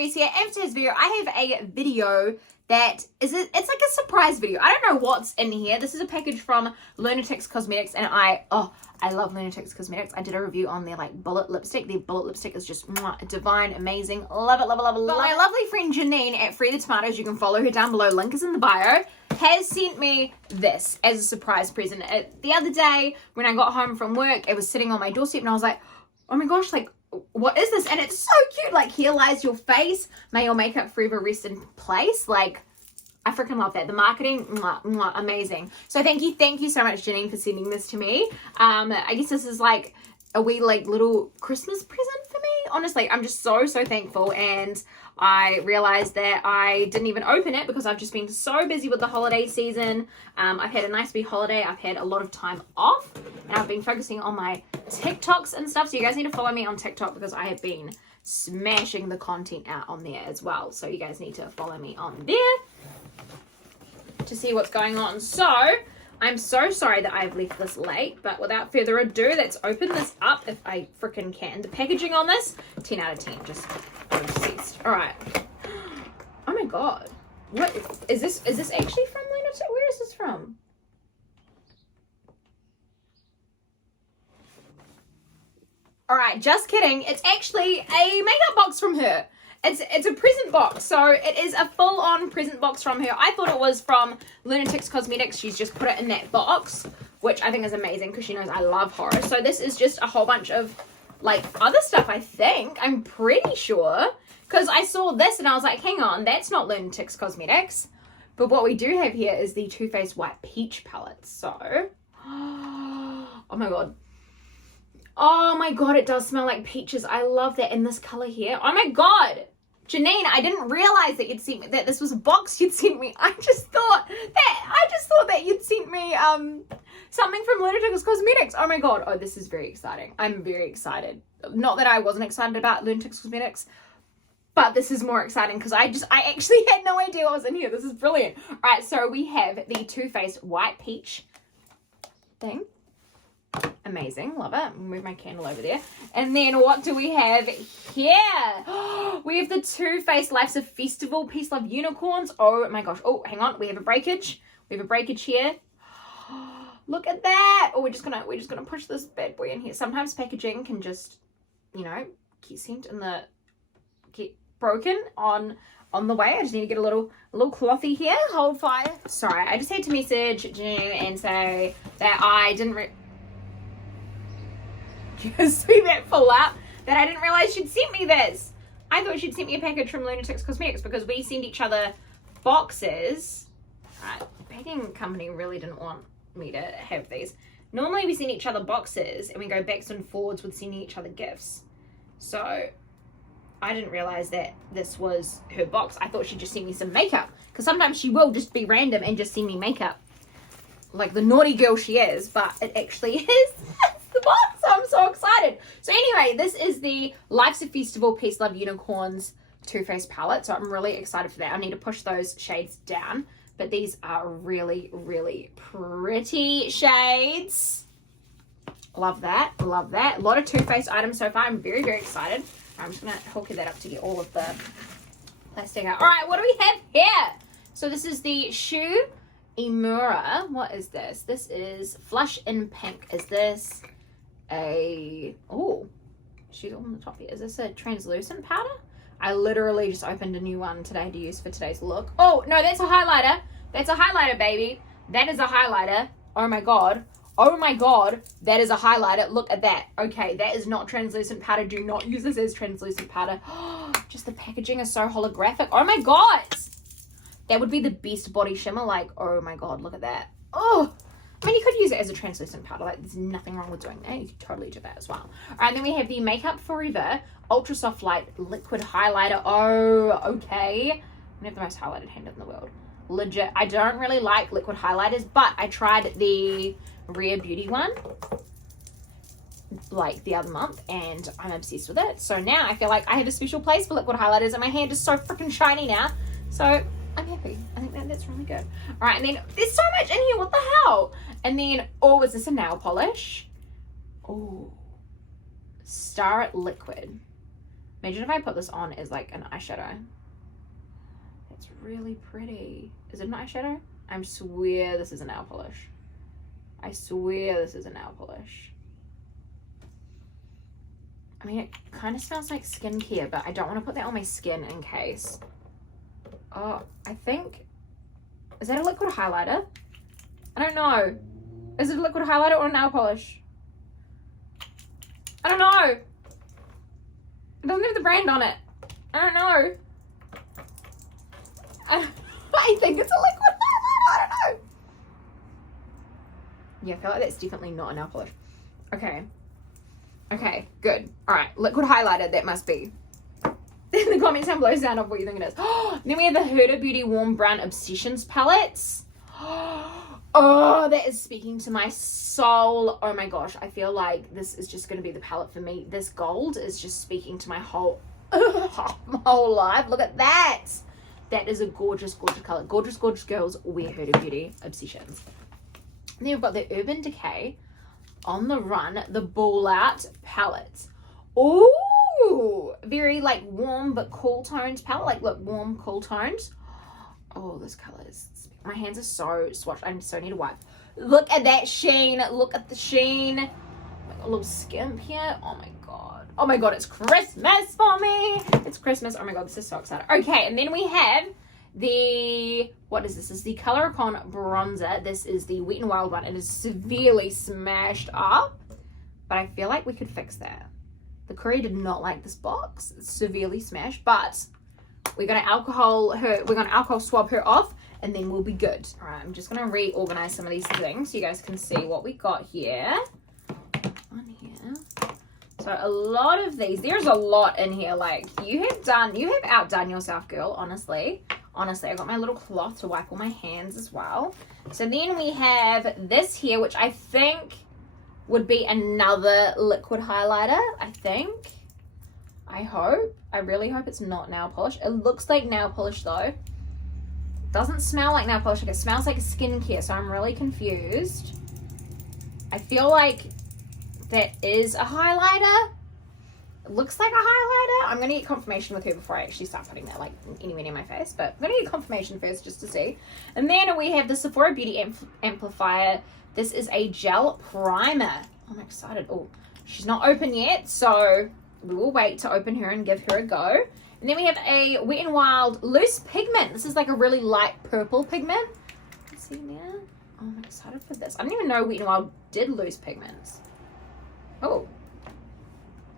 Enquiries here, and for today's video, I have a video that it's like a surprise video. I don't know what's in here. This is a package from Lunatics Cosmetics, and I love Lunatics Cosmetics. I did a review on their like bullet lipstick. Their bullet lipstick is just divine, amazing. Love it, love it, love it, love it. My lovely friend Jeneanne at FREETHETOMATOES, you can follow her down below, link is in the bio, has sent me this as a surprise present. The other day when I got home from work, it was sitting on my doorstep and I was like, oh my gosh, like, what is this? And it's so cute. Like, here lies your face. May your makeup forever rest in place. Like, I freaking love that. The marketing, amazing. So thank you so much, Jeneanne, for sending this to me. I guess this is like a wee like little Christmas present for me. Honestly, I'm just so thankful. And I realized that I didn't even open it because I've just been so busy with the holiday season. I've had a nice wee holiday. I've had a lot of time off and I've been focusing on my TikToks and stuff. So you guys need to follow me on TikTok because I have been smashing the content out on there as well. So you guys need to follow me on there to see what's going on. So I'm so sorry that I've left this late, but without further ado, let's open this up if I freaking can. The packaging on this, 10 out of 10, just obsessed. All right. Oh my God. What is this? Is this actually from Lunatic? Where is this from? All right, just kidding. It's actually a makeup box from her. It's a present box, so it is a full-on present box from her. I thought it was from Lunatics Cosmetics. She's just put it in that box, which I think is amazing because she knows I love horror. So this is just a whole bunch of, like, other stuff, I think. I'm pretty sure, because I saw this and I was like, hang on, that's not Lunatics Cosmetics. But what we do have here is the Too Faced White Peach palette. So, oh my God. Oh my God, it does smell like peaches. I love that in this color here. Oh my God. Jeneanne, I didn't realize that you'd sent me, that this was a box you'd sent me. I just thought that you'd sent me something from Lunatics Cosmetics. Oh my God. Oh, this is very exciting. I'm very excited. Not that I wasn't excited about Lunatics Cosmetics, but this is more exciting because I actually had no idea what was in here. This is brilliant. All right, so we have the Too Faced White Peach thing. Amazing, love it. Move my candle over there. And then what do we have here? We have the Too Faced Life's a Festival Peace Love Unicorns. Oh my gosh. Oh, hang on. We have a breakage. We have a breakage here. Look at that. Oh, we're just gonna push this bad boy in here. Sometimes packaging can just, you know, get broken on the way. I just need to get a little clothy here. Hold fire. Sorry, I just had to message Jeneanne and say that I didn't see that full up, that I didn't realize she'd sent me this. I thought she'd sent me a package from Lunatics Cosmetics because we send each other boxes. The packing company really didn't want me to have these. Normally we send each other boxes and we go backs and forwards with sending each other gifts. So I didn't realize that this was her box. I thought she'd just send me some makeup because sometimes she will just be random and just send me makeup like the naughty girl she is, but it actually is the box. So I'm so excited. So anyway, this is the Life's a Festival Peace Love Unicorns Too Faced palette. So I'm really excited for that. I need to push those shades down, but these are really pretty shades. Love that, love that. A lot of Too Faced items so far. I'm very excited. I'm just gonna hook that up to get all of the plastic out. All right, what do we have here? So this is the Shoe Imura. What is this? This is Flush in Pink. Is this she's on the top here. Is this a translucent powder? I literally just opened a new one today to use for today's look. Oh no, that's a highlighter. That's a highlighter, baby. That is a highlighter. Oh my God. Oh my God, that is a highlighter. Look at that. Okay, that is not translucent powder. Do not use this as translucent powder. Just the packaging is so holographic. Oh my God. That would be the best body shimmer. Like, oh my God, look at that. Oh, I mean, you could use it as a translucent powder. Like, there's nothing wrong with doing that. You could totally do that as well. All right, and then we have the Makeup Forever Ultra Soft Light Liquid Highlighter. Oh, okay. I have the most highlighted hand in the world. Legit. I don't really like liquid highlighters, but I tried the Rare Beauty one like the other month and I'm obsessed with it. So now I feel like I have a special place for liquid highlighters and my hand is so freaking shiny now. So I'm happy. I think that's really good. All right, and then there's so much in here. What the hell? And then, oh, is this a nail polish? Oh, Star Liquid. Imagine if I put this on as like an eyeshadow. It's really pretty. Is it an eyeshadow? I swear this is a nail polish. I swear this is a nail polish. I mean, it kind of smells like skincare, but I don't want to put that on my skin in case. Oh, I think... Is that a liquid highlighter? I don't know. Is it a liquid highlighter or a nail polish? I don't know. It doesn't have the brand on it. I don't know. I think it's a liquid highlighter. I don't know. Yeah, I feel like that's definitely not a nail polish. Okay. Okay, good. All right, liquid highlighter, that must be. In the comments down below, sound off what you think it is. Then we have the Huda Beauty Warm Brown Obsessions palettes. Oh, that is speaking to my soul. Oh my gosh, I feel like this is just going to be the palette for me. This gold is just speaking to my whole life. Look at that. That is a gorgeous, gorgeous color. Gorgeous, gorgeous girls wear Huda Beauty Obsessions. And then we've got the Urban Decay On the Run, the Ball Out palette. Ooh, very like warm but cool toned palette. Like, look, warm, cool toned. Oh, this color is... My hands are so swatched. I so need to wipe. Look at that sheen. Look at the sheen. Like a little skimp here. Oh my god. Oh my god, it's Christmas for me. It's Christmas. Oh my god, this is so exciting. Okay, and then we have the... What is this? This is the Colouricon bronzer. This is the Wet n Wild one. It is severely smashed up. But I feel like we could fix that. The courier did not like this box. It's severely smashed. But we're going to alcohol swab her off. And then we'll be good. All right, I'm just going to reorganize some of these things so you guys can see what we got here. On here. So a lot of these, there's a lot in here. Like, you have outdone yourself, girl, honestly. Honestly, I got my little cloth to wipe all my hands as well. So then we have this here, which I think would be another liquid highlighter, I think. I hope. I really hope it's not nail polish. It looks like nail polish, though. Doesn't smell like nail polish. It smells like skincare, so I'm really confused. I feel like that is a highlighter. It looks like a highlighter. I'm going to get confirmation with her before I actually start putting that like anywhere near my face, but I'm going to get confirmation first just to see. And then we have the Sephora Beauty Amplifier. This is a gel primer. I'm excited. Oh, she's not open yet, so we will wait to open her and give her a go. And then we have a Wet n Wild Loose Pigment. This is like a really light purple pigment. Let's see there. Oh, I'm excited for this. I didn't even know Wet n Wild did loose pigments. Oh.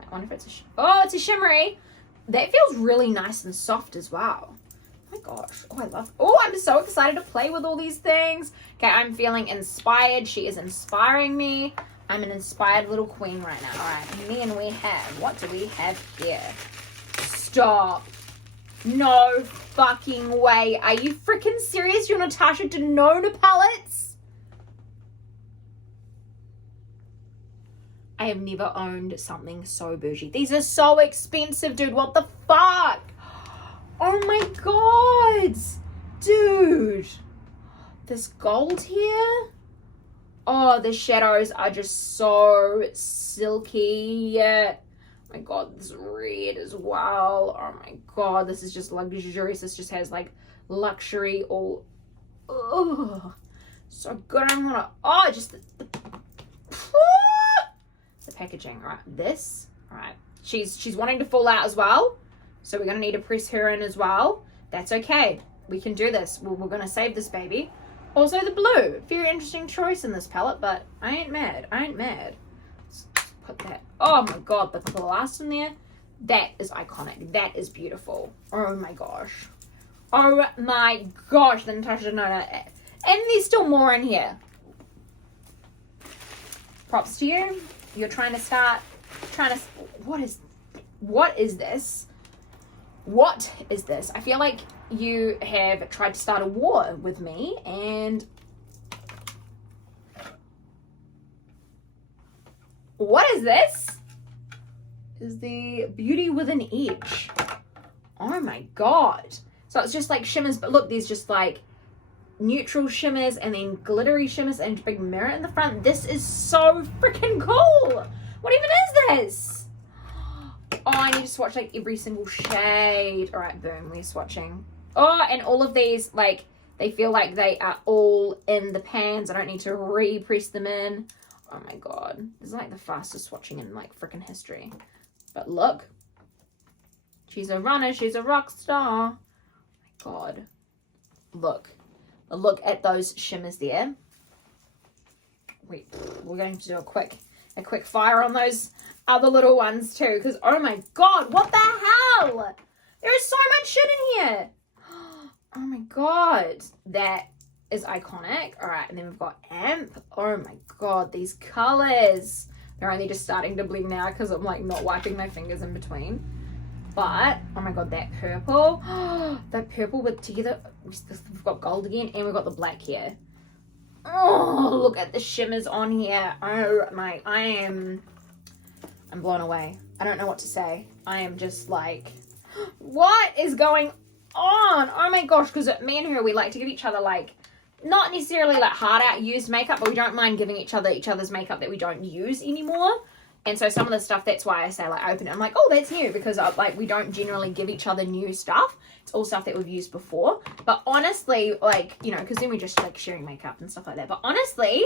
I wonder if it's it's a shimmery. That feels really nice and soft as well. Oh my gosh. Oh, I'm so excited to play with all these things. Okay, I'm feeling inspired. She is inspiring me. I'm an inspired little queen right now. All right, and then we have, what do we have here? Stop. No fucking way. Are you freaking serious? Your Natasha Denona palettes? I have never owned something so bougie. These are so expensive, dude. What the fuck? Oh my god. Dude. This gold here. Oh, the shadows are just so silky. Oh my god, this red as well. Oh my god, this is just luxurious. This just has like luxury all. Oh, so good. I'm gonna. Oh, just the packaging. All right, this. All right, she's wanting to fall out as well, so we're gonna need to press her in as well. That's okay. We can do this. We're gonna save this baby. Also, the blue. Very interesting choice in this palette, but I ain't mad. I ain't mad. Put that. Oh my god, the glass in there. That is iconic. That is beautiful. Oh my gosh. Oh my gosh, the Natasha Denona. And there's still more in here. Props to you. You're trying to what is this? What is this? I feel like you have tried to start a war with me, and what is this? Is the Beauty with an Edge. Oh my god. So it's just like shimmers, but look, there's just like neutral shimmers and then glittery shimmers and a big mirror in the front. This is so freaking cool. What even is this? Oh, I need to swatch like every single shade. All right, boom, we're swatching. Oh, and all of these, like, they feel like they are all in the pans. I don't need to re-press them in. Oh my God. This is like the fastest swatching in like freaking history. But look. She's a runner. She's a rock star. Oh my God. Look. Look at those shimmers there. We're going to do a quick fire on those other little ones too. Because, oh my God, what the hell? There is so much shit in here. Oh my God. That is iconic. All right, and then we've got Amp. Oh my God, these colors. They're only just starting to blend now because I'm like not wiping my fingers in between. But, oh my God, that purple. That purple with together. We've got gold again and we've got the black here. Oh, look at the shimmers on here. Oh my, I'm blown away. I don't know what to say. I am just like, what is going on? Oh my gosh, because me and her, we like to give each other like, not necessarily like hard out used makeup, but we don't mind giving each other's makeup that we don't use anymore. And so some of the stuff, that's why I say like open it. I'm like, oh, that's new, because like we don't generally give each other new stuff. It's all stuff that we've used before. But honestly, like, you know, because then we just like sharing makeup and stuff like that. But honestly,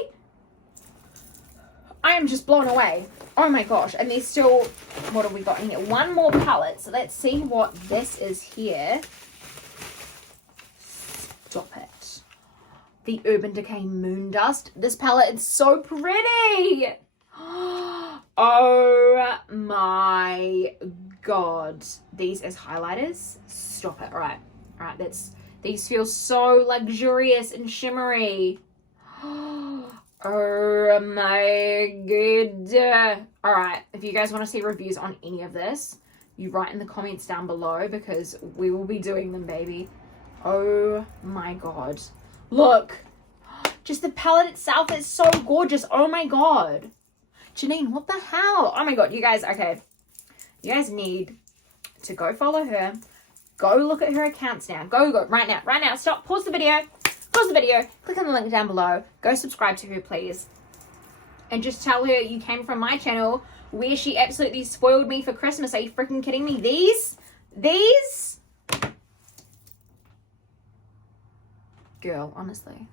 I am just blown away. Oh my gosh. And there's still, what have we got in here? One more palette. So let's see what this is here. Stop it. The Urban Decay Moon Dust. This palette is so pretty. Oh my God. These as highlighters. Stop it. All right. All right. These feel so luxurious and shimmery. Oh my God. All right. If you guys want to see reviews on any of this, you write in the comments down below because we will be doing them, baby. Oh my God. Look. Just the palette itself is so gorgeous. Oh my God. Jeneanne, what the hell? Oh my God, you guys, okay. You guys need to go follow her. Go look at her accounts now. Go, right now. Stop, pause the video, click on the link down below. Go subscribe to her, please. And just tell her you came from my channel where she absolutely spoiled me for Christmas. Are you freaking kidding me? These? Girl, honestly.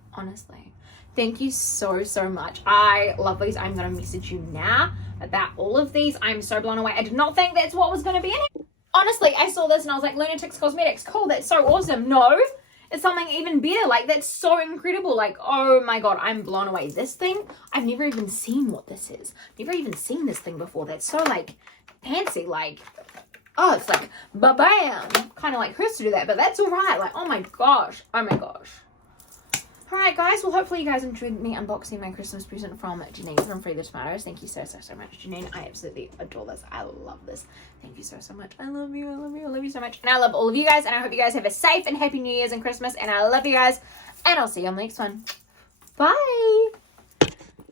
Thank you so much. I love these. I'm going to message you now about all of these. I'm so blown away. I did not think that's what was going to be in it. Honestly, I saw this and I was like, Lunatics Cosmetics. Cool, that's so awesome. No, it's something even better. Like, that's so incredible. Like, oh my God, I'm blown away. This thing, I've never even seen what this is. Never even seen this thing before. That's so, like, fancy. Like, oh, it's like, ba-bam. Kind of like hers to do that, but that's all right. Like, oh my gosh. Alright guys, well hopefully you guys enjoyed me unboxing my Christmas present from Jeneanne from Free the Tomatoes. Thank you so much, Jeneanne. I absolutely adore this. I love this. Thank you so much. I love you so much. And I love all of you guys, and I hope you guys have a safe and happy New Year's and Christmas, and I love you guys, and I'll see you on the next one. Bye!